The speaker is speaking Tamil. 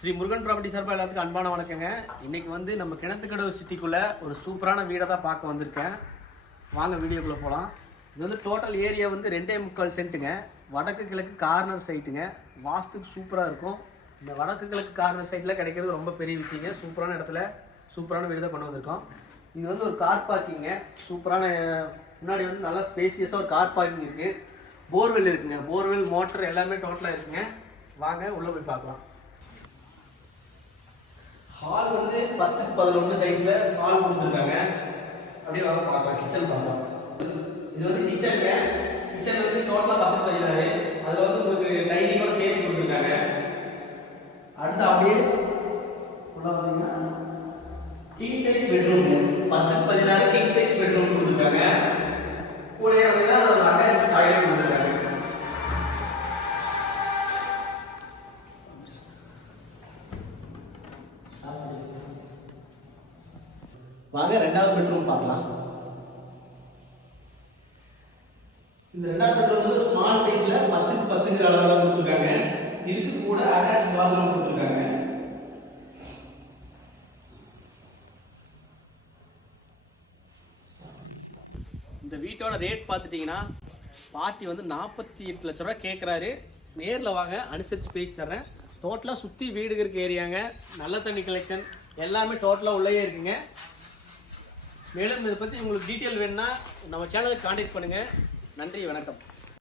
ஸ்ரீ முருகன் ப்ராப்பர்ட்டி சார்பாக எல்லாத்துக்கும் அன்பான வணக்கங்க. இன்றைக்கி வந்து நம்ம கிணத்துக்கடவு சிட்டிக்குள்ளே ஒரு சூப்பரான வீடை தான் பார்க்க வந்திருக்கேன். வாங்க வீடியோக்குள்ளே போகலாம். இது வந்து டோட்டல் ஏரியா வந்து 2.25 சென்ட்டுங்க. வடக்கு கிழக்கு கார்னர் சைட்டுங்க. வாஸ்துக்கு சூப்பராக இருக்கும். இந்த வடக்கு கிழக்கு கார்னர் சைட்டில் கிடைக்கிறது ரொம்ப பெரிய விஷயங்க. சூப்பரான இடத்துல சூப்பரான வீடு தான் கொண்டு வந்திருக்கோம். இது வந்து ஒரு கார் பார்க்கிங்க. சூப்பரான முன்னாடி வந்து நல்லா ஸ்பேசியஸாக ஒரு கார் பார்க்கிங் இருக்குது. போர்வெல் இருக்குங்க. போர்வெல் மோட்டர் எல்லாமே டோட்டலாக இருக்குங்க. வாங்க உள்ளே போய் பார்க்கலாம். ஹால் வந்து 10x11 சைஸ்ல ஹால் கொடுத்துருக்காங்க. அப்படியே வாங்க பார்க்கலாம். கிச்சன் பார்க்கலாம். இது வந்து கிச்சனுங்க. கிச்சன் வந்து டோட்டலாக 10x16. அதில் வந்து உங்களுக்கு டைனிங்கோட சேர்த்து கொடுத்துருக்காங்க. அடுத்து அப்படியே உள்ள பார்த்தீங்கன்னா king size bedroom 10x16 king size bedroom கொடுத்துருக்காங்க. கூட வந்து அட்டாச் டாய்லெட் கொடுத்துருக்காங்க. வாங்க ரெண்டாவது பெட்ரூம் பார்க்கலாம். இந்த ரெண்டாவது பெட்ரூம் வந்து ஸ்மால் சைஸ்ல 10x10 அளவுல கொடுத்துருக்காங்க. இதுக்கு கூட அட்டாச் பாத்ரூம் கொடுத்துருக்காங்க. இந்த வீட்டோட ரேட் பார்த்துட்டீங்கன்னா பார்ட்டி வந்து 48 லட்ச ரூபா கேட்குறாரு. நேரில் வாங்க, அனுசரித்து பேசி தர்றேன். டோட்டலாக சுற்றி வீடு இருக்க ஏரியாங்க. நல்ல தண்ணி கலெக்ஷன் எல்லாமே டோட்டலாக உள்ளே இருக்குங்க. மேலும் இதை பற்றி உங்களுக்கு டீட்டெயில் வேணும்னா நம்ம சேனலுக்கு கான்டாக்ட் பண்ணுங்கள். நன்றி, வணக்கம்.